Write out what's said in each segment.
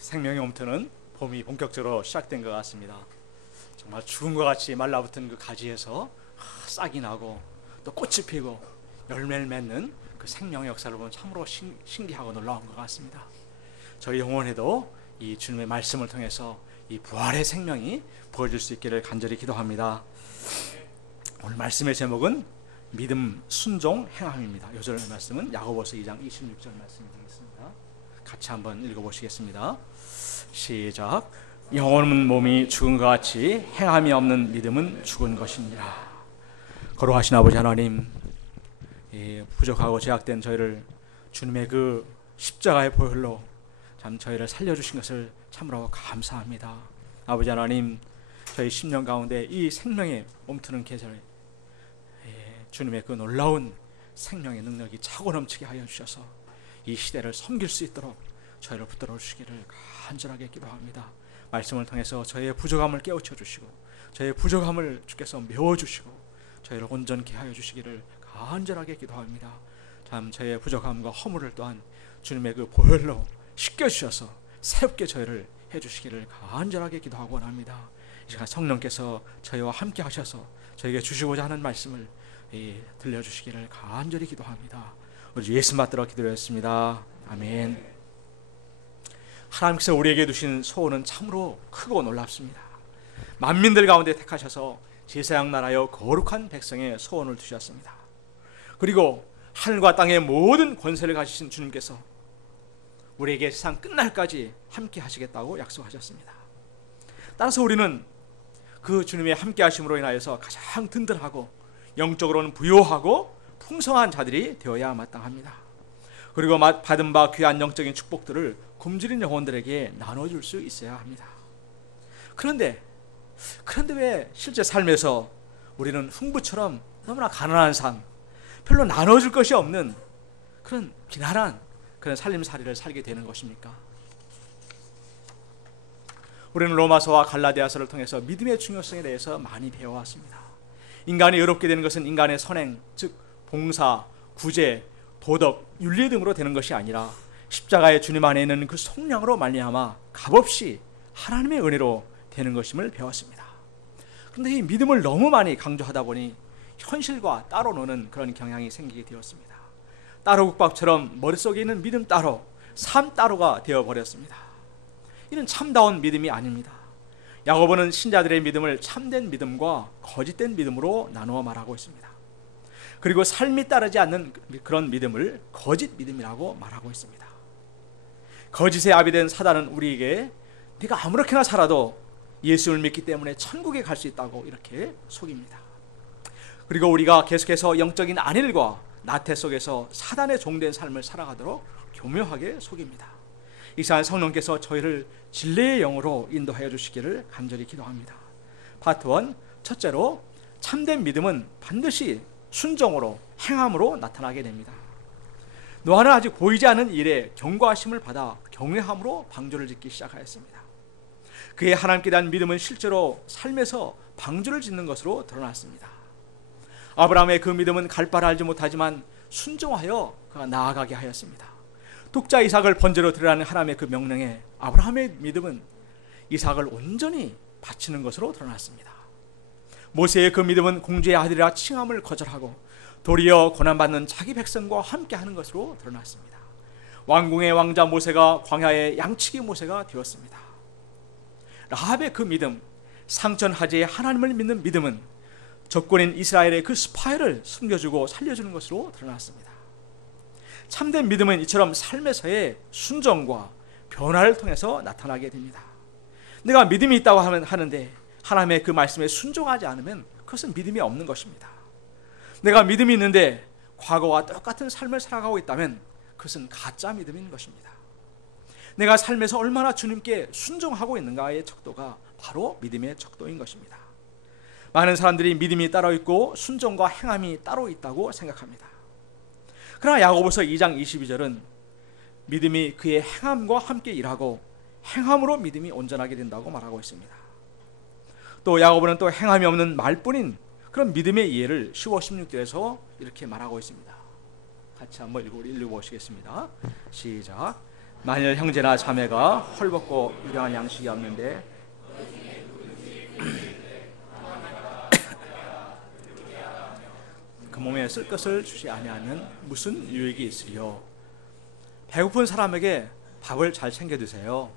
생명의 홈트는 봄이 본격적으로 시작된 것 같습니다. 정말 죽은 것 같이 말라붙은 그 가지에서 싹이 나고 또 꽃이 피고 열매를 맺는 그 생명의 역사를 보면 참으로 신기하고 놀라운 것 같습니다. 저희 영혼에도 이 주님의 말씀을 통해서 이 부활의 생명이 부어질 수 있기를 간절히 기도합니다. 오늘 말씀의 제목은 믿음, 순종, 행함입니다. 요절 말씀은 야고보서 2장 26절 말씀이 되겠습니다. 같이 한번 읽어보시겠습니다. 시작. 영혼은 몸이 죽은 것 같이 행함이 없는 믿음은 죽은 것이니라. 거룩하신 아버지 하나님, 부족하고 제약된 저희를 주님의 그 십자가의 보혈로 참 저희를 살려주신 것을 참으로 감사합니다. 아버지 하나님, 저희 10년 가운데 이 생명의 몸트는 계절에 주님의 그 놀라운 생명의 능력이 차고 넘치게 하여 주셔서 이 시대를 섬길 수 있도록 저희를 붙들어 주시기를 간절하게 기도합니다. 말씀을 통해서 저희의 부족함을 깨우쳐 주시고 저희의 부족함을 주께서 메워주시고 저희를 온전케 하여 주시기를 간절하게 기도합니다. 참 저희의 부족함과 허물을 또한 주님의 그 보혈로 씻겨주셔서 새롭게 저희를 해주시기를 간절하게 기도하고 원합니다. 이 시간 성령께서 저희와 함께 하셔서 저에게 주시고자 하는 말씀을 들려주시기를 간절히 기도합니다. 우리 예수 받들어 기도했습니다. 아멘. 하나님께서 우리에게 두신 소원은 참으로 크고 놀랍습니다. 만민들 가운데 택하셔서 제사장 나라여 거룩한 백성의 소원을 두셨습니다. 그리고 하늘과 땅의 모든 권세를 가지신 주님께서 우리에게 세상 끝날까지 함께 하시겠다고 약속하셨습니다. 따라서 우리는 그 주님의 함께 하심으로 인하여서 가장 든든하고 영적으로는 부요하고 풍성한 자들이 되어야 마땅합니다. 그리고 받은 바 귀한 영적인 축복들을 굶주린 영혼들에게 나눠줄 수 있어야 합니다. 그런데 왜 실제 삶에서 우리는 흥부처럼 너무나 가난한 삶, 별로 나눠줄 것이 없는 그런 비난한 그런 살림살이를 살게 되는 것입니까? 우리는 로마서와 갈라디아서를 통해서 믿음의 중요성에 대해서 많이 배워왔습니다. 인간이 의롭게 되는 것은 인간의 선행, 즉 봉사, 구제, 도덕, 윤리 등으로 되는 것이 아니라 십자가의 주님 안에 있는 그 속량으로 말미암아 값없이 하나님의 은혜로 되는 것임을 배웠습니다. 그런데 이 믿음을 너무 많이 강조하다 보니 현실과 따로 노는 그런 경향이 생기게 되었습니다. 따로국밥처럼 머릿속에 있는 믿음 따로, 삶 따로가 되어버렸습니다. 이는 참다운 믿음이 아닙니다. 야고보는 신자들의 믿음을 참된 믿음과 거짓된 믿음으로 나누어 말하고 있습니다. 그리고 삶이 따르지 않는 그런 믿음을 거짓 믿음이라고 말하고 있습니다. 거짓의 아비 된 사단은 우리에게 네가 아무렇게나 살아도 예수를 믿기 때문에 천국에 갈 수 있다고 이렇게 속입니다. 그리고 우리가 계속해서 영적인 안일과 나태 속에서 사단의 종된 삶을 살아가도록 교묘하게 속입니다. 이 시간 성령께서 저희를 진리의 영으로 인도하여 주시기를 간절히 기도합니다. 파트 1, 첫째로 참된 믿음은 반드시 순종으로 행함으로 나타나게 됩니다. 노아는 아직 보이지 않는 일에 경고하심을 받아 경외함으로 방주를 짓기 시작하였습니다. 그의 하나님께 대한 믿음은 실제로 삶에서 방주를 짓는 것으로 드러났습니다. 아브라함의 그 믿음은 갈 바를 알지 못하지만 순종하여 그가 나아가게 하였습니다. 독자 이삭을 번제로 드리라는 하나님의 그 명령에 아브라함의 믿음은 이삭을 온전히 바치는 것으로 드러났습니다. 모세의 그 믿음은 공주의 아들이라 칭함을 거절하고 도리어 고난받는 자기 백성과 함께하는 것으로 드러났습니다. 왕궁의 왕자 모세가 광야의 양치기 모세가 되었습니다. 라합의 그 믿음, 상천하지의 하나님을 믿는 믿음은 적군인 이스라엘의 그 스파이를 숨겨주고 살려주는 것으로 드러났습니다. 참된 믿음은 이처럼 삶에서의 순종과 변화를 통해서 나타나게 됩니다. 내가 믿음이 있다고 하는데 하나님의 그 말씀에 순종하지 않으면 그것은 믿음이 없는 것입니다. 내가 믿음이 있는데 과거와 똑같은 삶을 살아가고 있다면 그것은 가짜 믿음인 것입니다. 내가 삶에서 얼마나 주님께 순종하고 있는가의 척도가 바로 믿음의 척도인 것입니다. 많은 사람들이 믿음이 따로 있고 순종과 행함이 따로 있다고 생각합니다. 그러나 야고보서 2장 22절은 믿음이 그의 행함과 함께 일하고 행함으로 믿음이 온전하게 된다고 말하고 있습니다. 또 야고보는 또 행함이 없는 말뿐인 그런 믿음의 이해를 15, 16절에서 이렇게 말하고 있습니다. 같이 한번 읽어보시겠습니다. 시작. 만일 형제나 자매가 헐벗고 유량한 양식이 없는데 그 몸에 쓸 것을 주지 아니하면 무슨 유익이 있으리요. 배고픈 사람에게 밥을 잘 챙겨 드세요.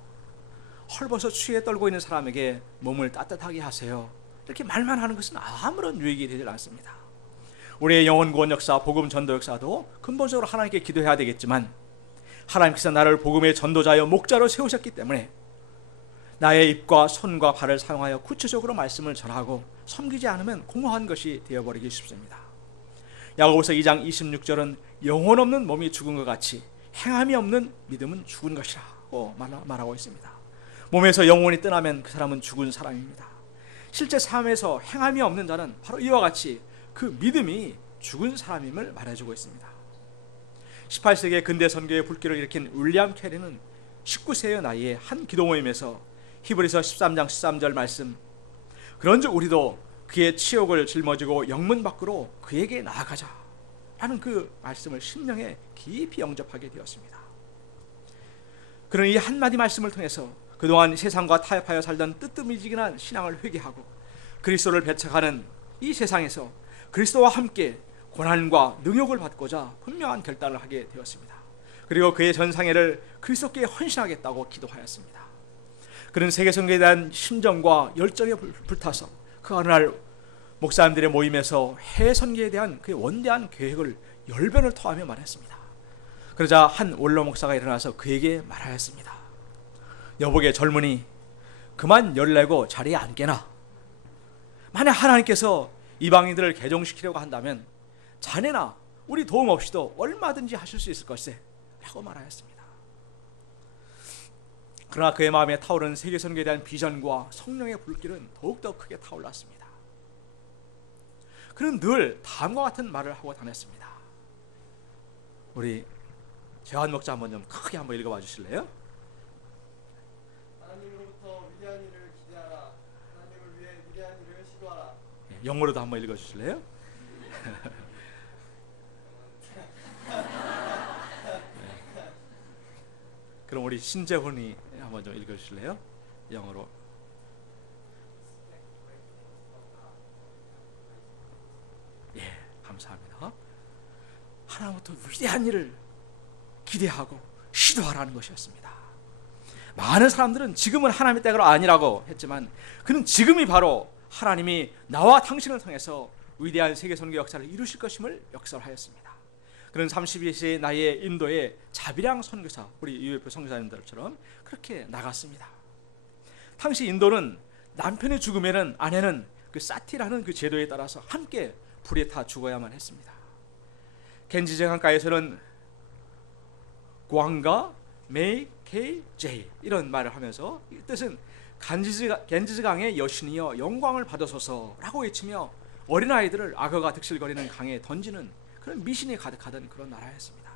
헐벗어 추위에 떨고 있는 사람에게 몸을 따뜻하게 하세요. 이렇게 말만 하는 것은 아무런 유익이 되질 않습니다. 우리의 영혼 구원 역사, 복음 전도 역사도 근본적으로 하나님께 기도해야 되겠지만, 하나님께서 나를 복음의 전도자여 목자로 세우셨기 때문에 나의 입과 손과 발을 사용하여 구체적으로 말씀을 전하고 섬기지 않으면 공허한 것이 되어버리기 쉽습니다. 야고보서 2장 26절은 영혼 없는 몸이 죽은 것 같이 행함이 없는 믿음은 죽은 것이라고 말하고 있습니다. 몸에서 영혼이 떠나면 그 사람은 죽은 사람입니다. 실제 삶에서 행함이 없는 자는 바로 이와 같이 그 믿음이 죽은 사람임을 말해주고 있습니다. 18세기의 근대 선교의 불길을 일으킨 윌리엄 캐리는 19세의 나이에 한 기도 모임에서 히브리서 13장 13절 말씀, 그런즉 우리도 그의 치욕을 짊어지고 영문 밖으로 그에게 나아가자 라는 그 말씀을 심령에 깊이 영접하게 되었습니다. 그는 이 한마디 말씀을 통해서 그동안 세상과 타협하여 살던 뜨뜻미지근한 신앙을 회개하고 그리스도를 배척하는 이 세상에서 그리스도와 함께 고난과 능욕을 받고자 분명한 결단을 하게 되었습니다. 그리고 그의 전상회를 그리스도께 헌신하겠다고 기도하였습니다. 그는 세계선교에 대한 심정과 열정에 불타서 그 어느 날 목사님들의 모임에서 해외 선교에 대한 그의 원대한 계획을 열변을 토하며 말했습니다. 그러자 한 원로 목사가 일어나서 그에게 말하였습니다. 여보게 젊은이, 그만 열내고 자리에 앉게나. 만약 하나님께서 이방인들을 개종시키려고 한다면 자네나 우리 도움 없이도 얼마든지 하실 수 있을 것세 라고 말하였습니다. 그러나 그의 마음에 타오르는 세계선교에 대한 비전과 성령의 불길은 더욱더 크게 타올랐습니다. 그는 늘 다음과 같은 말을 하고 다녔습니다. 우리 재환 목자 한번 좀 크게 한번 읽어봐 주실래요? 하나님으로부터 위대한 일을 기대하라. 하나님을 위해 위대한 일을 시도하라. 영어로도 한번 읽어 주실래요? 그럼 우리 신재훈이 한번 좀 읽어 주실래요? 영어로. 예, 감사합니다. 하나님부터 위대한 일을 기대하고 시도하라는 것이었습니다. 많은 사람들은 지금은 하나님의 때가 아니라고 했지만 그는 지금이 바로 하나님이 나와 당신을 통해서 위대한 세계선교 역사를 이루실 것임을 역설하였습니다. 그는 32세의 나이에 인도의 자비랑 선교사, 우리 UFO 선교사님들처럼 그렇게 나갔습니다. 당시 인도는 남편의 죽으면은 아내는 그 사티라는 그 제도에 따라서 함께 불에 타 죽어야만 했습니다. 겐지즈 강가에서는 광가 메이 케이 제이 이런 말을 하면서 이 뜻은 겐지즈 강의 여신이여 영광을 받으소서라고 외치며 어린아이들을 악어가 득실거리는 강에 던지는 그런 미신이 가득하던 그런 나라였습니다.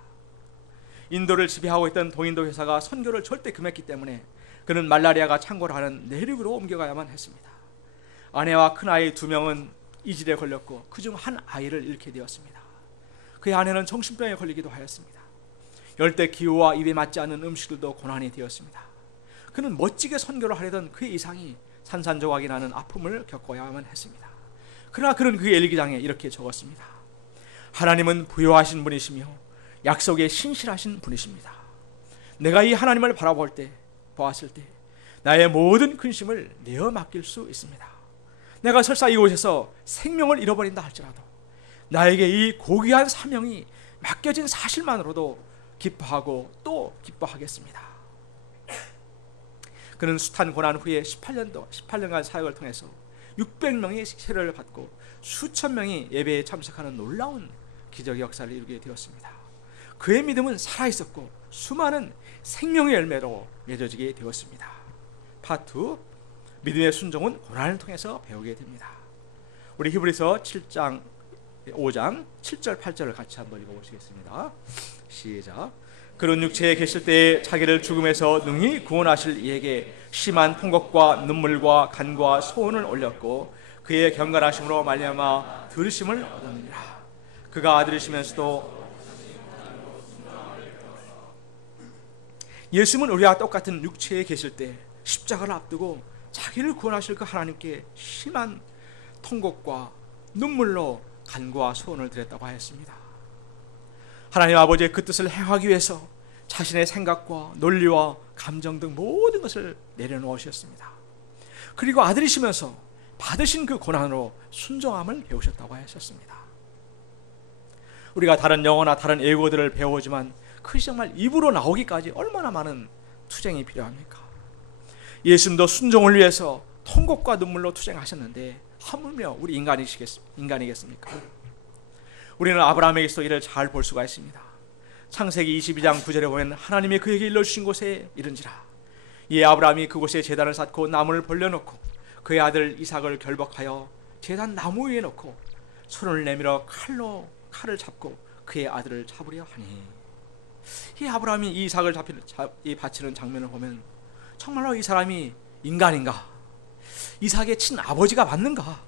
인도를 지배하고 있던 동인도 회사가 선교를 절대 금했기 때문에 그는 말라리아가 창궐 하는 내륙으로 옮겨가야만 했습니다. 아내와 큰아이 2명은 이질에 걸렸고 그중 한 아이를 잃게 되었습니다. 그의 아내는 정신병에 걸리기도 하였습니다. 열대 기후와 입에 맞지 않는 음식들도 고난이 되었습니다. 그는 멋지게 선교를 하려던 그의 이상이 산산조각이 나는 아픔을 겪어야만 했습니다. 그러나 그는 그의 일기장에 이렇게 적었습니다. 하나님은 부요하신 분이시며 약속에 신실하신 분이십니다. 내가 이 하나님을 보았을 때 나의 모든 근심을 내어 맡길 수 있습니다. 내가 설사 이곳에서 생명을 잃어버린다 할지라도 나에게 이 고귀한 사명이 맡겨진 사실만으로도 기뻐하고 또 기뻐하겠습니다. 그는 숱한 고난 후에 18년간 사역을 통해서 600명이 세례를 받고 수천 명이 예배에 참석하는 놀라운 기적의 역사를 이루게 되었습니다. 그의 믿음은 살아있었고 수많은 생명의 열매로 맺어지게 되었습니다. 파트 2, 믿음의 순종은 고난을 통해서 배우게 됩니다. 우리 히브리서 5장 7절 8절을 같이 한번 읽어보시겠습니다. 시작. 그런 육체에 계실 때에 자기를 죽음에서 능히 구원하실 이에게 심한 통곡과 눈물과 간과 소원을 올렸고 그의 경건하심으로 말미암아 들으심을 얻었느니라. 그가 아들이시면서도 예수님은 우리와 똑같은 육체에 계실 때 십자가를 앞두고 자기를 구원하실 그 하나님께 심한 통곡과 눈물로 간구와 소원을 드렸다고 하였습니다. 하나님 아버지의 그 뜻을 행하기 위해서 자신의 생각과 논리와 감정 등 모든 것을 내려놓으셨습니다. 그리고 아들이시면서 받으신 그 고난으로 순종함을 배우셨다고 하셨습니다. 우리가 다른 영어나 다른 외국어들을 배우지만 그것이 정말 입으로 나오기까지 얼마나 많은 투쟁이 필요합니까? 예수님도 순종을 위해서 통곡과 눈물로 투쟁하셨는데 하물며 우리 인간이겠습니까? 우리는 아브라함에게서 이를 잘 볼 수가 있습니다. 창세기 22장 9절에 보면 하나님이 그에게 일러주신 곳에 이른지라. 이에 아브라함이 그곳에 제단을 쌓고 나무를 벌려놓고 그의 아들 이삭을 결박하여 제단 나무 위에 놓고 손을 내밀어 칼을 잡고 그의 아들을 잡으려 하니, 이 아브라함이 이 이삭을 바치는 장면을 보면 정말로 이 사람이 인간인가? 이삭의 친아버지가 맞는가?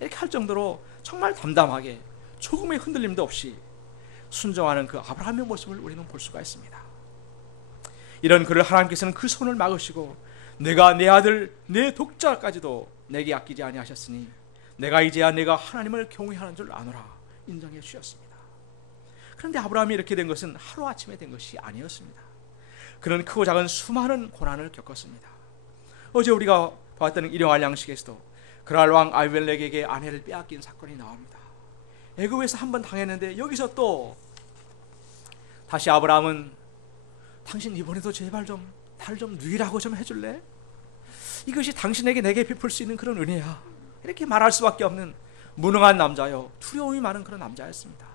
이렇게 할 정도로 정말 담담하게 조금의 흔들림도 없이 순종하는 그 아브라함의 모습을 우리는 볼 수가 있습니다. 이런 그를 하나님께서는 그 손을 막으시고 내가 내 아들 내 독자까지도 내게 아끼지 아니하셨으니 내가 이제야 내가 하나님을 경외하는 줄 아노라 인정해 주셨습니다. 그런데 아브라함이 이렇게 된 것은 하루아침에 된 것이 아니었습니다. 그는 크고 작은 수많은 고난을 겪었습니다. 어제 우리가 봤던 일용할 양식에서도 그랄 왕 아비멜렉에게 아내를 빼앗긴 사건이 나옵니다. 애굽에서 한번 당했는데 여기서 또 다시 아브라함은 당신 이번에도 제발 좀 나를 좀 누이라고 좀 해줄래? 이것이 당신에게 내게 베풀 수 있는 그런 은혜야. 이렇게 말할 수밖에 없는 무능한 남자요, 두려움이 많은 그런 남자였습니다.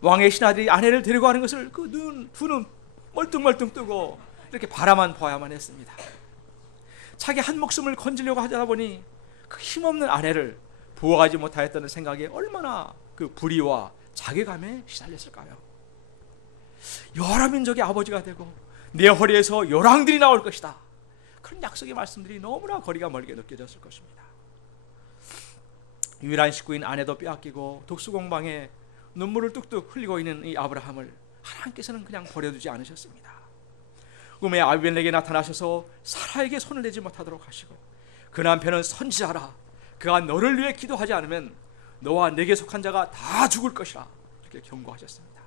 왕의 신하들이 아내를 데리고 가는 것을 그 두 눈 멀뚱멀뚱 뜨고 이렇게 바라만 보아야만 했습니다. 자기 한 목숨을 건지려고 하다 보니 그 힘없는 아내를 보호하지 못하였다는 생각에 얼마나 그 불의와 자괴감에 시달렸을까요? 여러 민족의 아버지가 되고 내 허리에서 열왕들이 나올 것이다, 그런 약속의 말씀들이 너무나 거리가 멀게 느껴졌을 것입니다. 유일한 식구인 아내도 빼앗기고 독수공방에 눈물을 뚝뚝 흘리고 있는 이 아브라함을 하나님께서는 그냥 버려두지 않으셨습니다. 꿈에 아비멜렉에 나타나셔서 사라에게 손을 내지 못하도록 하시고 그 남편은 선지자라, 그가 너를 위해 기도하지 않으면 너와 내게 속한 자가 다 죽을 것이라 이렇게 경고하셨습니다.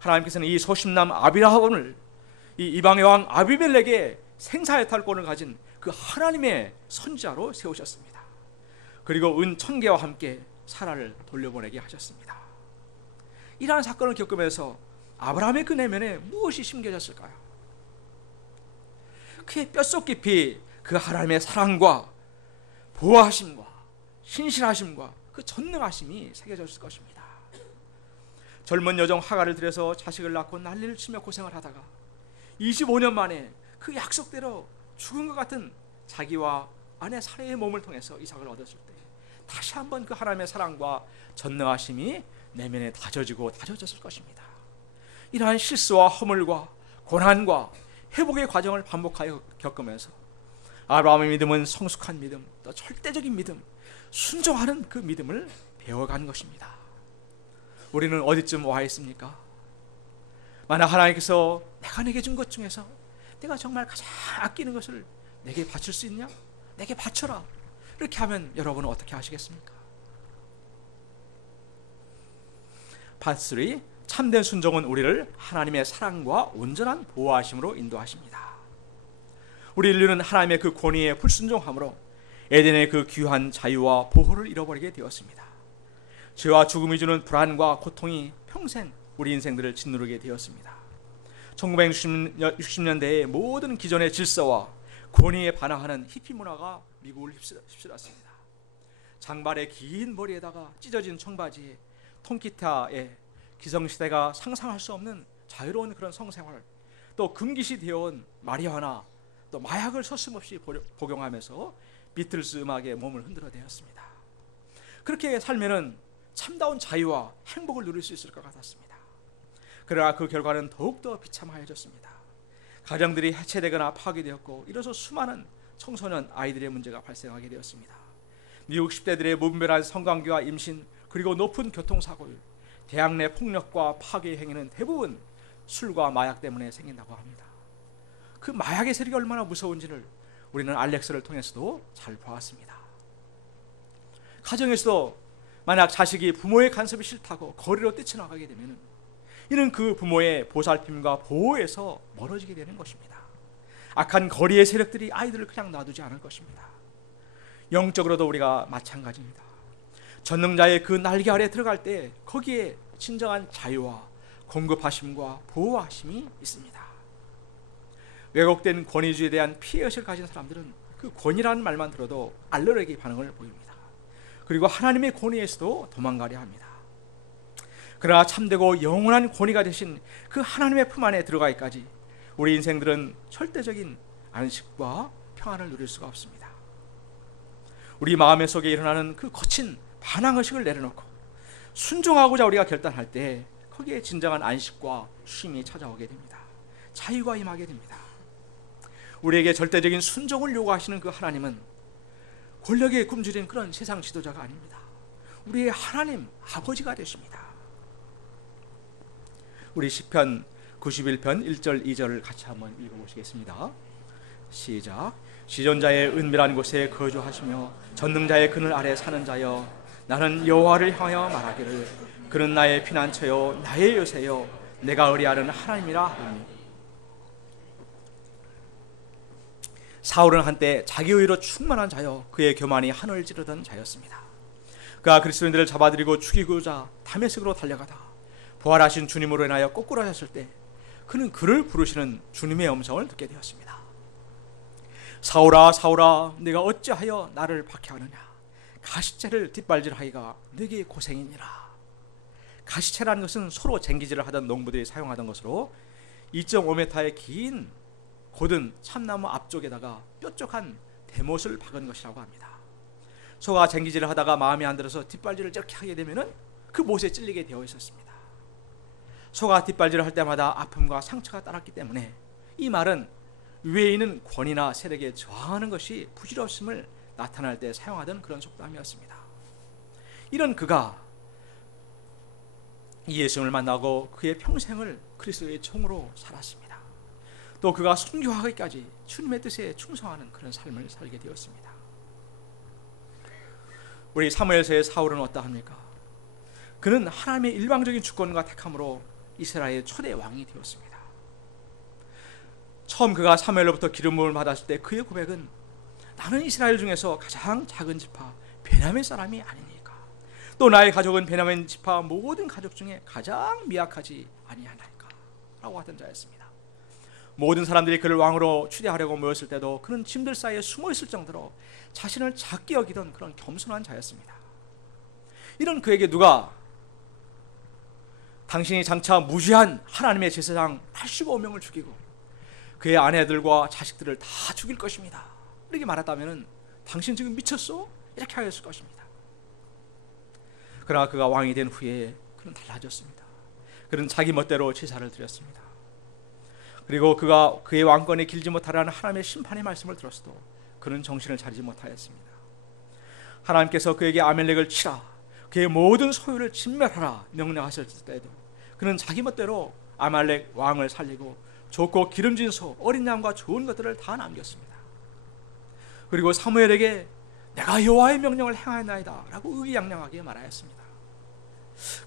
하나님께서는 이 소심남 아비라함을 이 이방의 왕 아비멜렉의 생사해탈권을 가진 그 하나님의 선지자로 세우셨습니다. 그리고 은 1000개와 함께 사라를 돌려보내게 하셨습니다. 이러한 사건을 겪으면서 아브라함의 그 내면에 무엇이 심겨졌을까요? 그의 뼛속 깊이 그 하나님의 사랑과 보호하심과 신실하심과 그 전능하심이 새겨졌을 것입니다. 젊은 여종 하갈을 들여서 자식을 낳고 난리를 치며 고생을 하다가 25년 만에 그 약속대로 죽은 것 같은 자기와 아내 사레의 몸을 통해서 이삭을 얻었을 때 다시 한번 그 하나님의 사랑과 전능하심이 내면에 다져졌을 것입니다. 이러한 실수와 허물과 고난과 회복의 과정을 반복하여 겪으면서 아브라함의 믿음은 성숙한 믿음, 또 절대적인 믿음, 순종하는 그 믿음을 배워가는 것입니다. 우리는 어디쯤 와 있습니까? 만약 하나님께서 내가 내게 준 것 중에서 내가 정말 가장 아끼는 것을 내게 바칠 수 있냐? 내게 바쳐라. 이렇게 하면 여러분은 어떻게 하시겠습니까? 파트 3, 참된 순종은 우리를 하나님의 사랑과 온전한 보호하심으로 인도하십니다. 우리 인류는 하나님의 그 권위에 불순종함으로 에덴의 그 귀한 자유와 보호를 잃어버리게 되었습니다. 죄와 죽음이 주는 불안과 고통이 평생 우리 인생들을 짓누르게 되었습니다. 1960년대에 모든 기존의 질서와 권위에 반항하는 히피 문화가 미국을 휩쓸었습니다. 장발의 긴 머리에다가 찢어진 청바지에 통기타에 기성시대가 상상할 수 없는 자유로운 그런 성생활, 또 금기시 되어온 마리화나 또 마약을 서슴없이 복용하면서 비틀스 음악에 몸을 흔들어대었습니다. 그렇게 살면은 참다운 자유와 행복을 누릴 수 있을 것 같았습니다. 그러나 그 결과는 더욱더 비참하여졌습니다. 가정들이 해체되거나 파괴되었고 이로써 수많은 청소년 아이들의 문제가 발생하게 되었습니다. 미국 10대들의 무분별한 성관계와 임신, 그리고 높은 교통사고율, 대학 내 폭력과 파괴 행위는 대부분 술과 마약 때문에 생긴다고 합니다. 그 마약의 세력이 얼마나 무서운지를 우리는 알렉스를 통해서도 잘 보았습니다. 가정에서도 만약 자식이 부모의 간섭이 싫다고 거리로 뛰쳐나가게 되면 이는 그 부모의 보살핌과 보호에서 멀어지게 되는 것입니다. 악한 거리의 세력들이 아이들을 그냥 놔두지 않을 것입니다. 영적으로도 우리가 마찬가지입니다. 전능자의 그 날개 아래 들어갈 때 거기에 진정한 자유와 공급하심과 보호하심이 있습니다. 왜곡된 권위주의에 대한 피해의식을 가진 사람들은 그 권위라는 말만 들어도 알레르기 반응을 보입니다. 그리고 하나님의 권위에서도 도망가려 합니다. 그러나 참되고 영원한 권위가 되신 그 하나님의 품 안에 들어가기까지 우리 인생들은 절대적인 안식과 평안을 누릴 수가 없습니다. 우리 마음 속에 일어나는 그 거친 반항의식을 내려놓고 순종하고자 우리가 결단할 때 거기에 진정한 안식과 쉼이 찾아오게 됩니다. 자유가 임하게 됩니다. 우리에게 절대적인 순종을 요구하시는 그 하나님은 권력에 굶주린 그런 세상 지도자가 아닙니다. 우리의 하나님 아버지가 되십니다. 우리 시편 91편 1절 2절을 같이 한번 읽어보시겠습니다. 시작. 시존자의 은밀한 곳에 거주하시며 전능자의 그늘 아래 사는 자여, 나는 여호와를 향하여 말하기를 그는 나의 피난처요 나의 요새요 내가 의뢰하는 하나님이라 하니. 사울은 한때 자기 의로 충만한 자여 그의 교만이 하늘을 찌르던 자였습니다. 그가 그리스도인들을 잡아들이고 죽이고자 다메섹으로 달려가다 부활하신 주님으로 인하여 꼬꾸라졌을 때 그는 그를 부르시는 주님의 음성을 듣게 되었습니다. 사울아 사울아 내가 어찌하여 나를 박해하느냐, 가시채를 뒷발질하기가 네게 고생이니라. 가시채라는 것은 서로 쟁기질을 하던 농부들이 사용하던 것으로 2.5m의 긴 곧은 참나무 앞쪽에다가 뾰족한 대못을 박은 것이라고 합니다. 소가 쟁기질을 하다가 마음에 안 들어서 뒷발질을 저렇게 하게 되면은 그 못에 찔리게 되어 있었습니다. 소가 뒷발질을 할 때마다 아픔과 상처가 따랐기 때문에 이 말은 위에 있는 권위나 세력에 저항하는 것이 부질없음을 나타날 때 사용하던 그런 속담이었습니다. 이런 그가 예수님을 만나고 그의 평생을 그리스도의 종으로 살았습니다. 또 그가 순교하기까지 주님의 뜻에 충성하는 그런 삶을 살게 되었습니다. 우리 사무엘서의 사울은 어떠합니까? 그는 하나님의 일방적인 주권과 택함으로 이스라엘의 초대 왕이 되었습니다. 처음 그가 사무엘로부터 기름 부음을 받았을 때 그의 고백은 나는 이스라엘 중에서 가장 작은 지파 베냐민 사람이 아니니까, 또 나의 가족은 베냐민 지파 모든 가족 중에 가장 미약하지 아니하나이까 라고 하던 자였습니다. 모든 사람들이 그를 왕으로 추대하려고 모였을 때도 그는 짐들 사이에 숨어있을 정도로 자신을 작게 여기던 그런 겸손한 자였습니다. 이런 그에게 누가 당신이 장차 무지한 하나님의 제사장 85명을 죽이고 그의 아내들과 자식들을 다 죽일 것입니다 이렇게 말했다면 당신 지금 미쳤어? 이렇게 하였을 것입니다. 그러나 그가 왕이 된 후에 그는 달라졌습니다. 그는 자기 멋대로 제사를 드렸습니다. 그리고 그가 그의 왕권에 길지 못하라는 하나님의 심판의 말씀을 들었어도 그는 정신을 차리지 못하였습니다. 하나님께서 그에게 아멜렉을 치라, 그의 모든 소유를 진멸하라 명령하셨을 때도 그는 자기 멋대로 아말렉 왕을 살리고 좋고 기름진 소, 어린 양과 좋은 것들을 다 남겼습니다. 그리고 사무엘에게 내가 여호와의 명령을 행하였나이다 라고 의기양양하게 말하였습니다.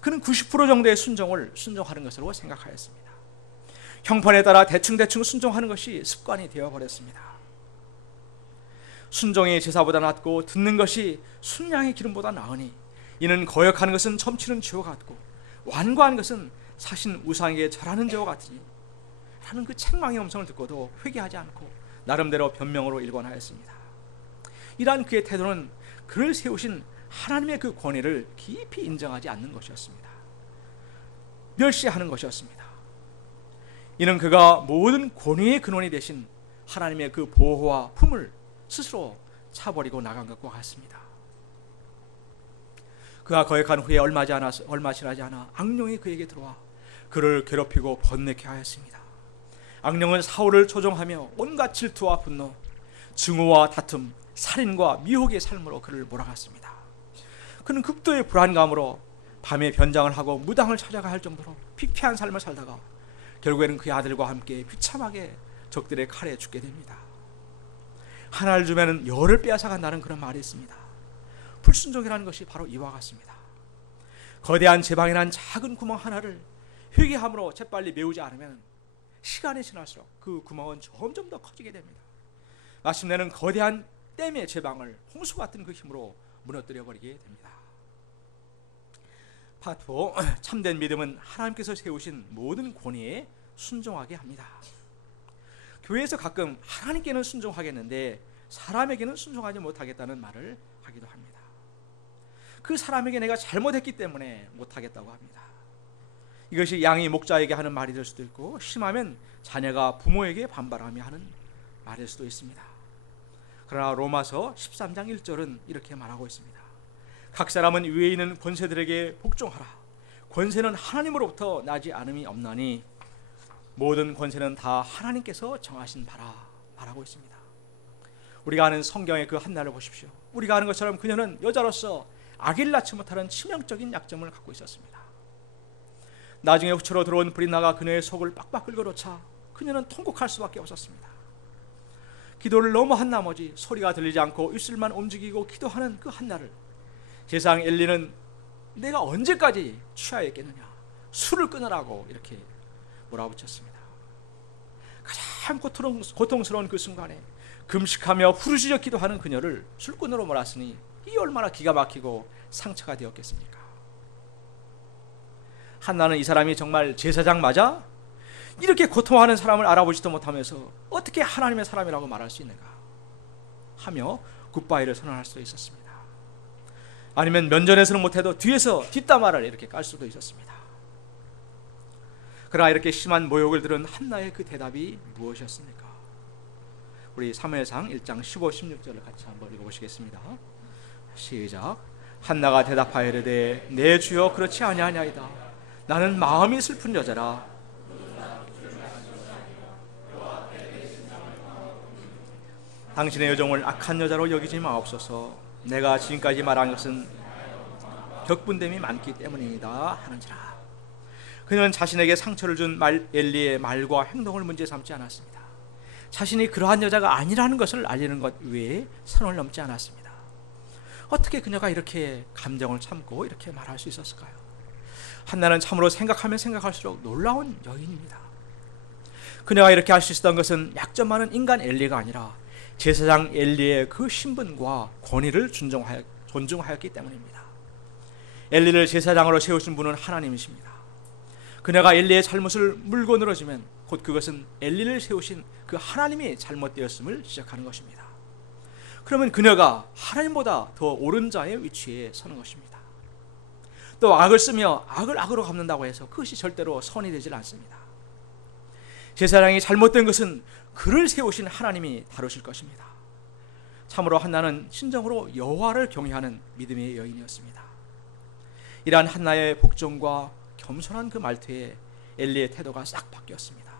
그는 90% 정도의 순종하는 것으로 생각하였습니다. 형편에 따라 대충 순종하는 것이 습관이 되어버렸습니다. 순종이 제사보다 낫고 듣는 것이 순양의 기름보다 나으니 이는 거역하는 것은 점치는 죄와 같고 완고한 것은 사신 우상에게 절하는 죄와 같으니 하는 그 책망의 음성을 듣고도 회개하지 않고 나름대로 변명으로 일관하였습니다. 이러한 그의 태도는 그를 세우신 하나님의 그 권위를 깊이 인정하지 않는 것이었습니다. 멸시하는 것이었습니다. 이는 그가 모든 권위의 근원이 되신 하나님의 그 보호와 품을 스스로 차버리고 나간 것과 같습니다. 그가 거역한 후에 얼마 지나지 않아 악령이 그에게 들어와 그를 괴롭히고 번뇌케 하였습니다. 악령은 사울을 조종하며 온갖 질투와 분노, 증오와 다툼, 살인과 미혹의 삶으로 그를 몰아갔습니다. 그는 극도의 불안감으로 밤에 변장을 하고 무당을 찾아가 할 정도로 피폐한 삶을 살다가 결국에는 그의 아들과 함께 비참하게 적들의 칼에 죽게 됩니다. 하나를 주면 열을 빼앗아 간다는 그런 말이 있습니다. 불순종이라는 것이 바로 이와 같습니다. 거대한 제방이란 작은 구멍 하나를 회개함으로 재빨리 메우지 않으면 시간이 지날수록 그 구멍은 점점 더 커지게 됩니다. 마침내는 거대한 댐의 제방을 홍수 같은 그 힘으로 무너뜨려 버리게 됩니다. 파트 4. 참된 믿음은 하나님께서 세우신 모든 권위에 순종하게 합니다. 교회에서 가끔 하나님께는 순종하겠는데 사람에게는 순종하지 못하겠다는 말을 하기도 합니다. 그 사람에게 내가 잘못했기 때문에 못하겠다고 합니다. 이것이 양이 목자에게 하는 말이 될 수도 있고, 심하면 자녀가 부모에게 반발하며 하는 말일 수도 있습니다. 그러나 로마서 13장 1절은 이렇게 말하고 있습니다. 각 사람은 위에 있는 권세들에게 복종하라. 권세는 하나님으로부터 나지 않음이 없나니 모든 권세는 다 하나님께서 정하신 바라 말하고 있습니다. 우리가 아는 성경의 그 한나를 보십시오. 우리가 아는 것처럼 그녀는 여자로서 아기를 낳지 못하는 치명적인 약점을 갖고 있었습니다. 나중에 후처로 들어온 브린나가 그녀의 속을 빡빡 긁어놓자 그녀는 통곡할 수밖에 없었습니다. 기도를 너무 한 나머지 소리가 들리지 않고 입술만 움직이고 기도하는 그 한나를 제사장 엘리는 내가 언제까지 취하여 있겠느냐, 술을 끊으라고 이렇게 몰아붙였습니다. 가장 고통스러운 그 순간에 금식하며 부르짖어 기도하는 그녀를 술꾼으로 몰았으니 이 얼마나 기가 막히고 상처가 되었겠습니까? 한나는 이 사람이 정말 제사장 맞아? 이렇게 고통하는 사람을 알아보지도 못하면서 어떻게 하나님의 사람이라고 말할 수 있는가 하며 굿바이를 선언할 수도 있었습니다. 아니면 면전에서는 못해도 뒤에서 뒷담화를 이렇게 깔 수도 있었습니다. 그러나 이렇게 심한 모욕을 들은 한나의 그 대답이 무엇이었습니까? 우리 사무엘상 1장 15, 16절을 같이 한번 읽어보시겠습니다. 시작. 한나가 대답하여 이르되 내 주여 그렇지 아니하냐이다. 나는 마음이 슬픈 여자라. 당신의 여종을 악한 여자로 여기지 마옵소서. 내가 지금까지 말한 것은 격분됨이 많기 때문이다 하는지라. 그는 자신에게 상처를 준 엘리의 말과 행동을 문제 삼지 않았습니다. 자신이 그러한 여자가 아니라는 것을 알리는 것 외에 선을 넘지 않았습니다. 어떻게 그녀가 이렇게 감정을 참고 이렇게 말할 수 있었을까요? 한나는 참으로 생각하면 생각할수록 놀라운 여인입니다. 그녀가 이렇게 할 수 있었던 것은 약점 많은 인간 엘리가 아니라 제사장 엘리의 그 신분과 권위를 존중하였기 때문입니다. 엘리를 제사장으로 세우신 분은 하나님이십니다. 그녀가 엘리의 잘못을 물고 늘어지면 곧 그것은 엘리를 세우신 그 하나님이 잘못되었음을 지적하는 것입니다. 그러면 그녀가 하나님보다 더 옳은 자의 위치에 서는 것입니다. 또 악을 쓰며 악을 악으로 갚는다고 해서 그것이 절대로 선이 되질 않습니다. 제사장이 잘못된 것은 그를 세우신 하나님이 다루실 것입니다. 참으로 한나는 진정으로 여호와를 경외하는 믿음의 여인이었습니다. 이러한 한나의 복종과 겸손한 그 말투에 엘리의 태도가 싹 바뀌었습니다.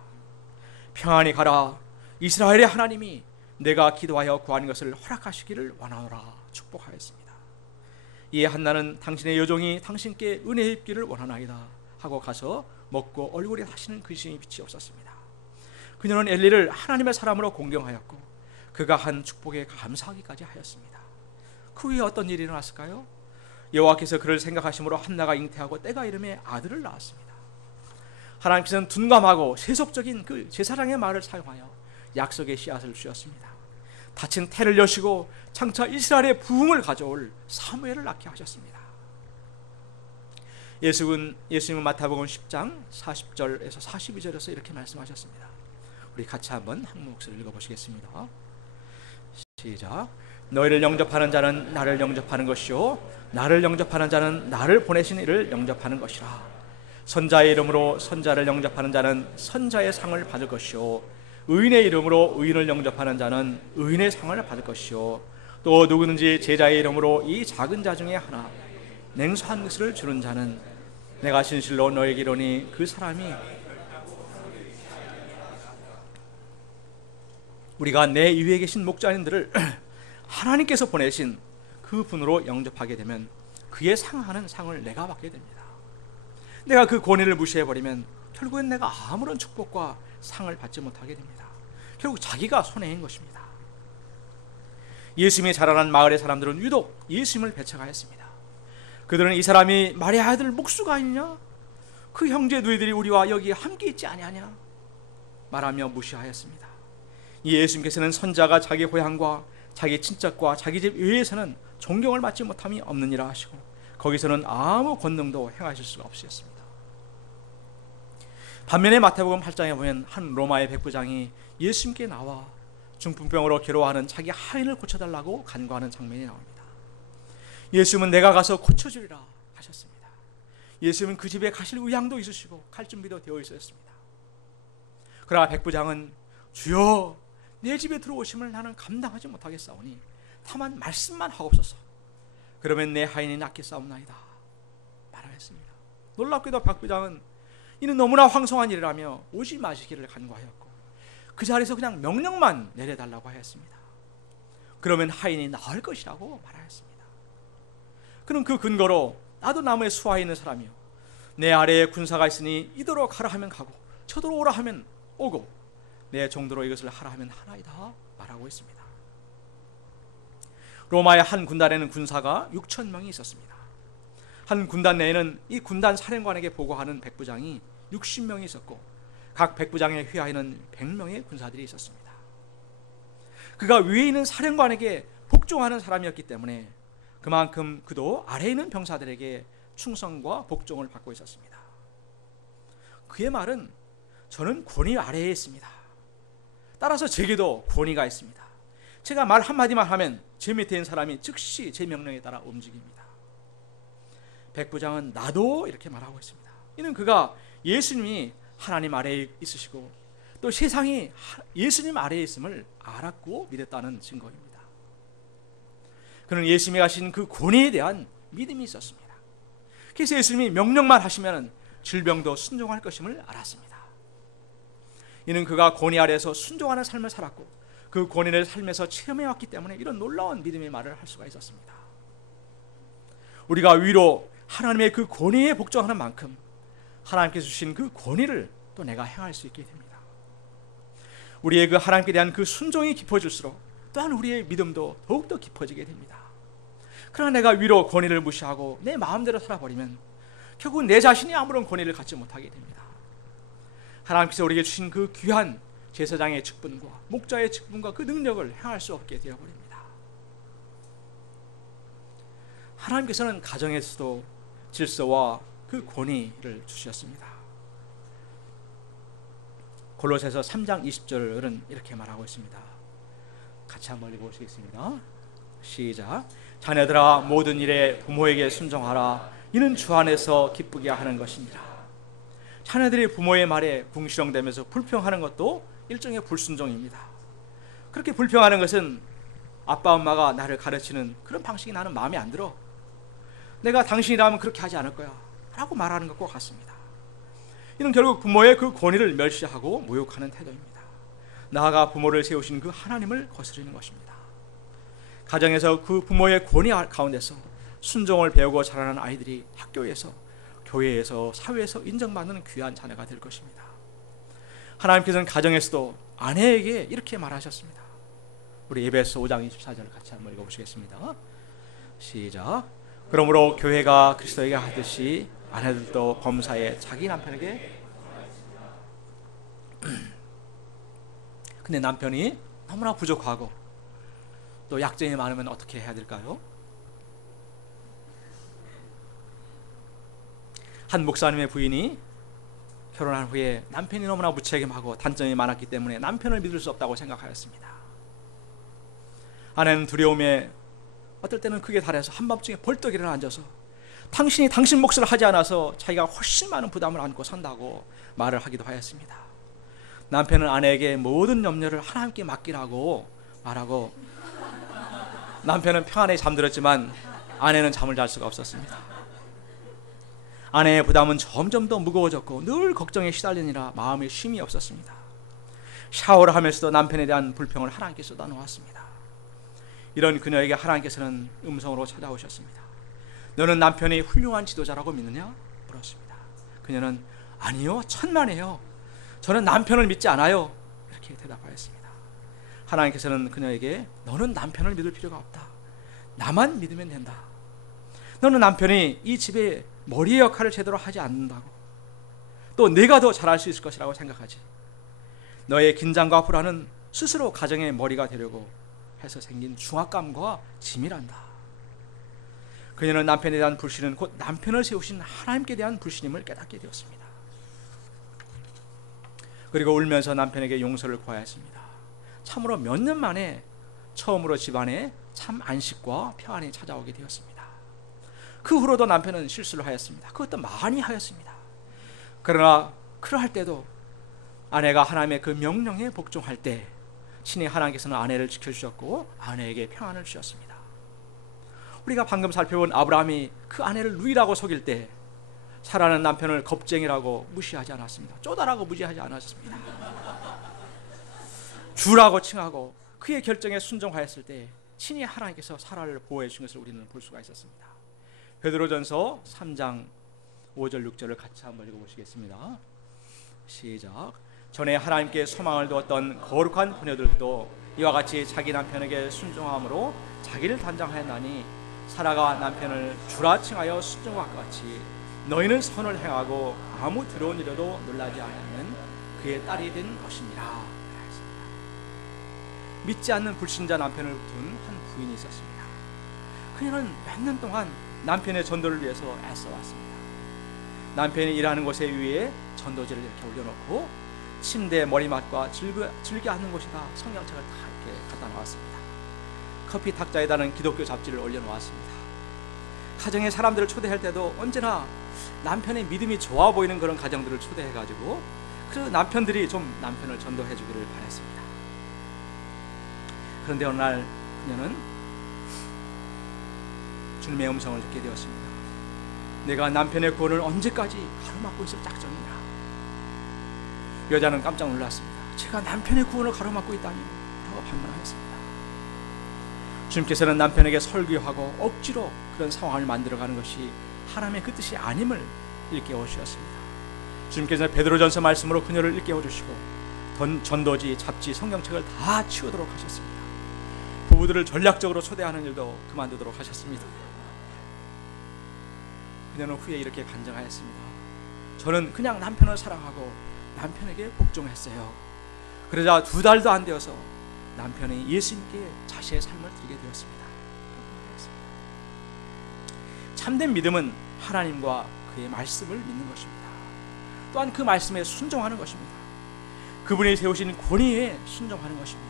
평안히 가라. 이스라엘의 하나님이 내가 기도하여 구한 것을 허락하시기를 원하노라 축복하였습니다. 이에 한나는 당신의 여종이 당신께 은혜 입기를 원하나이다 하고 가서 먹고 얼굴에 다시는 근심이 빛이 없었습니다. 그녀는 엘리를 하나님의 사람으로 공경하였고 그가 한 축복에 감사하기까지 하였습니다. 그 후에 어떤 일이 일어났을까요? 여호와께서 그를 생각하심으로 한나가 잉태하고 때가 이름에 아들을 낳았습니다. 하나님께서는 둔감하고 세속적인 그 제사장의 말을 사용하여 약속의 씨앗을 주셨습니다. 닫힌 태를 여시고 장차 이스라엘의 부흥을 가져올 사무엘을 낳게 하셨습니다. 예수님은 마태복음 10장 40절에서 42절에서 이렇게 말씀하셨습니다. 우리 같이 한번 한 목소리를 읽어보시겠습니다. 시작. 너희를 영접하는 자는 나를 영접하는 것이요 나를 영접하는 자는 나를 보내신 이를 영접하는 것이라. 선자의 이름으로 선자를 영접하는 자는 선자의 상을 받을 것이요 의인의 이름으로 의인을 영접하는 자는 의인의 상을 받을 것이요 또 누구든지 제자의 이름으로 이 작은 자 중에 하나 냉수한 것을 주는 자는 내가 진실로 너에게 이르노니 그 사람이 우리가 내 위에 계신 목자님들을 하나님께서 보내신 그 분으로 영접하게 되면 그에 상하는 상을 내가 받게 됩니다. 내가 그 권위를 무시해버리면 결국엔 내가 아무런 축복과 상을 받지 못하게 됩니다. 결국 자기가 손해인 것입니다. 예수님이 자라난 마을의 사람들은 유독 예수님을 배척하였습니다. 그들은 이 사람이 마리아 아들 목수가 아니냐? 그 형제 누이들이 우리와 여기 함께 있지 아니하냐? 말하며 무시하였습니다. 예수님께서는 선자가 자기 고향과 자기 친척과 자기 집 외에서는 존경을 받지 못함이 없느니라 하시고 거기서는 아무 권능도 행하실 수가 없으셨습니다. 반면에 마태복음 8장에 보면 한 로마의 백부장이 예수님께 나와 중풍병으로 괴로워하는 자기 하인을 고쳐달라고 간구하는 장면이 나옵니다. 예수님은 내가 가서 고쳐주리라 하셨습니다. 예수님은 그 집에 가실 의향도 있으시고 갈 준비도 되어 있었습니다. 그러나 백부장은 주여 내 집에 들어오심을 나는 감당하지 못하겠사오니 다만 말씀만 하옵소서. 그러면 내 하인이 낫겠사옵나이다 말하였습니다. 놀랍게도 백부장은 이는 너무나 황송한 일이라며 오지 마시기를 간구하였고 그 자리에서 그냥 명령만 내려달라고 하였습니다. 그러면 하인이 나을 것이라고 말하였습니다. 그는 그 근거로 나도 나무에 수하에 있는 사람이요 내 아래에 군사가 있으니 이더러 가라 하면 가고 저더러 오라 하면 오고 내 정도로 이것을 하라 하면 하나이다 말하고 있습니다. 로마의 한 군단에는 군사가 6,000명이 있었습니다. 한 군단 내에는 이 군단 사령관에게 보고하는 백부장이 60명이 있었고 각 백부장의 휘하에는 100명의 군사들이 있었습니다. 그가 위에 있는 사령관에게 복종하는 사람이었기 때문에 그만큼 그도 아래에 있는 병사들에게 충성과 복종을 받고 있었습니다. 그의 말은 저는 권위 아래에 있습니다. 따라서 제게도 권위가 있습니다. 제가 말 한마디만 하면 제 밑에 있는 사람이 즉시 제 명령에 따라 움직입니다. 백부장은 나도 이렇게 말하고 있습니다. 이는 그가 예수님이 하나님 아래에 있으시고 또 세상이 예수님 아래에 있음을 알았고 믿었다는 증거입니다. 그는 예수님이 가신 그 권위에 대한 믿음이 있었습니다. 그래서 예수님이 명령만 하시면 질병도 순종할 것임을 알았습니다. 이는 그가 권위 아래에서 순종하는 삶을 살았고 그 권위를 삶에서 체험해왔기 때문에 이런 놀라운 믿음의 말을 할 수가 있었습니다. 우리가 위로 하나님의 그 권위에 복종하는 만큼 하나님께서 주신 그 권위를 또 내가 행할 수 있게 됩니다. 우리의 그 하나님께 대한 그 순종이 깊어질수록 또한 우리의 믿음도 더욱더 깊어지게 됩니다. 그러나 내가 위로 권위를 무시하고 내 마음대로 살아버리면 결국 내 자신이 아무런 권위를 갖지 못하게 됩니다. 하나님께서 우리에게 주신 그 귀한 제사장의 직분과 목자의 직분과 그 능력을 행할 수 없게 되어버립니다. 하나님께서는 가정에서도 질서와 그 권위를 주셨습니다. 골로새서 3장 20절은 이렇게 말하고 있습니다. 같이 한번 읽어보시겠습니다. 시작. 자녀들아 모든 일에 부모에게 순종하라. 이는 주 안에서 기쁘게 하는 것이니라. 자녀들이 부모의 말에 궁시렁대면서 불평하는 것도 일종의 불순종입니다. 그렇게 불평하는 것은 아빠 엄마가 나를 가르치는 그런 방식이 나는 마음에 안 들어. 내가 당신이라면 그렇게 하지 않을 거야 라고 말하는 것과 같습니다. 이는 결국 부모의 그 권위를 멸시하고 모욕하는 태도입니다. 나아가 부모를 세우신 그 하나님을 거스르는 것입니다. 가정에서 그 부모의 권위 가운데서 순종을 배우고 자라는 아이들이 학교에서, 교회에서, 사회에서 인정받는 귀한 자녀가 될 것입니다. 하나님께서는 가정에서도 아내에게 이렇게 말하셨습니다. 우리 에베소 5장 24절 같이 한번 읽어보시겠습니다. 시작. 그러므로 교회가 그리스도에게 하듯이 아내들도 범사에 자기 남편에게 근데 남편이 너무나 부족하고 또 약점이 많으면 어떻게 해야 될까요? 한 목사님의 부인이 결혼한 후에 남편이 너무나 무책임하고 단점이 많았기 때문에 남편을 믿을 수 없다고 생각하였습니다. 아내는 두려움에 어떨 때는 크게 달해서 한밤중에 벌떡 일어나 앉아서 당신이 당신 몫을 하지 않아서 자기가 훨씬 많은 부담을 안고 산다고 말을 하기도 하였습니다. 남편은 아내에게 모든 염려를 하나님께 맡기라고 말하고 남편은 평안히 잠들었지만 아내는 잠을 잘 수가 없었습니다. 아내의 부담은 점점 더 무거워졌고 늘 걱정에 시달리느라 마음에 쉼이 없었습니다. 샤워를 하면서도 남편에 대한 불평을 하나님께 쏟아놓았습니다. 이런 그녀에게 하나님께서는 음성으로 찾아오셨습니다. 너는 남편이 훌륭한 지도자라고 믿느냐? 물었습니다. 그녀는 아니요, 천만에요. 저는 남편을 믿지 않아요. 이렇게 대답하였습니다. 하나님께서는 그녀에게 너는 남편을 믿을 필요가 없다. 나만 믿으면 된다. 너는 남편이 이 집의 머리의 역할을 제대로 하지 않는다고. 또 내가 더 잘할 수 있을 것이라고 생각하지. 너의 긴장과 불안은 스스로 가정의 머리가 되려고 해서 생긴 중압감과 짐이란다. 그녀는 남편에 대한 불신은 곧 남편을 세우신 하나님께 대한 불신임을 깨닫게 되었습니다. 그리고 울면서 남편에게 용서를 구하였습니다. 참으로 몇 년 만에 처음으로 집안에 참 안식과 평안이 찾아오게 되었습니다. 그 후로도 남편은 실수를 하였습니다. 그것도 많이 하였습니다. 그러나 그러할 때도 아내가 하나님의 그 명령에 복종할 때 신이 하나님께서는 아내를 지켜주셨고 아내에게 평안을 주셨습니다. 우리가 방금 살펴본 아브라함이 그 아내를 누이라고 속일 때 사라는 남편을 겁쟁이라고 무시하지 않았습니다. 쪼다라고 무시하지 않았습니다. 주라고 칭하고 그의 결정에 순종하였을 때 친히 하나님께서 사라를 보호해 주신 것을 우리는 볼 수가 있었습니다. 베드로전서 3장 5절 6절을 같이 한번 읽어보시겠습니다. 시작. 전에 하나님께 소망을 두었던 거룩한 부녀들도 이와 같이 자기 남편에게 순종함으로 자기를 단장하였나니 사라가 남편을 주라 칭하여 순종과 같이 너희는 선을 행하고 아무 더러운 일에도 놀라지 않는 그의 딸이 된 것입니다. 믿지 않는 불신자 남편을 둔 한 부인이 있었습니다. 그녀는 몇 년 동안 남편의 전도를 위해서 애써왔습니다. 남편이 일하는 곳에 위에 전도지를 이렇게 올려놓고 침대 머리맡과 즐겨 앉는 곳에다 성경책을 다 이렇게 갖다 놓았습니다. 커피 탁자에다는 기독교 잡지를 올려놓았습니다. 가정의 사람들을 초대할 때도 언제나 남편의 믿음이 좋아 보이는 그런 가정들을 초대해가지고 그 남편들이 좀 남편을 전도해 주기를 바랬습니다. 그런데 어느 날 그녀는 주님의 음성을 듣게 되었습니다. 내가 남편의 구원을 언제까지 가로막고 있을 작정이냐. 여자는 깜짝 놀랐습니다. 제가 남편의 구원을 가로막고 있다니 라고 반문하였습니다. 주님께서는 남편에게 설교하고 억지로 그런 상황을 만들어가는 것이 하나님의 그 뜻이 아님을 일깨워 주셨습니다. 주님께서는 베드로전서 말씀으로 그녀를 일깨워 주시고 전도지, 잡지, 성경책을 다 치우도록 하셨습니다. 부부들을 전략적으로 초대하는 일도 그만두도록 하셨습니다. 그녀는 후에 이렇게 간증하였습니다. 저는 그냥 남편을 사랑하고 남편에게 복종했어요. 그러자 2달도 안 되어서 남편이 예수님께 자신의 삶을 드리게 되었습니다. 참된 믿음은 하나님과 그의 말씀을 믿는 것입니다. 또한 그 말씀에 순종하는 것입니다. 그분이 세우신 권위에 순종하는 것입니다.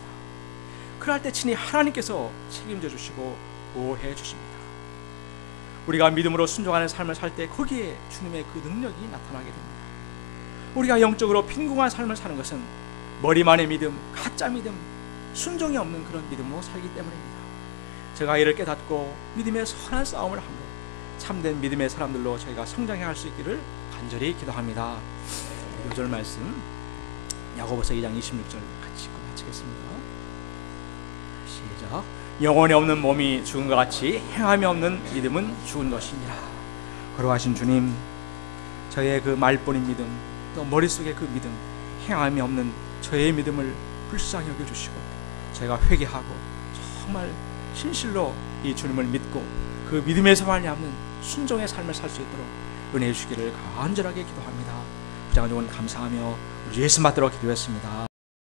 그럴 때 친히 하나님께서 책임져 주시고 보호해 주십니다. 우리가 믿음으로 순종하는 삶을 살 때 거기에 주님의 그 능력이 나타나게 됩니다. 우리가 영적으로 빈궁한 삶을 사는 것은 머리만의 믿음, 가짜 믿음, 순종이 없는 그런 믿음으로 살기 때문입니다. 제가 이를 깨닫고 믿음의 선한 싸움을 하며 참된 믿음의 사람들로 저희가 성장해 갈 수 있기를 간절히 기도합니다. 요절 말씀 야고보서 2장 26절 같이 읽고 마치겠습니다. 시작. 영혼이 없는 몸이 죽은 것 같이 행함이 없는 믿음은 죽은 것이니라. 거룩하신 주님, 저의 그 말뿐인 믿음, 또 머릿속의 그 믿음, 행함이 없는 저의 믿음을 불쌍히 여겨주시고 저희가 회개하고 정말 진실로 이 주님을 믿고 그 믿음에서 말미암는 순종의 삶을 살 수 있도록 은혜해 주시기를 간절하게 기도합니다. 부장은 감사하며 예수 받들어 기도했습니다.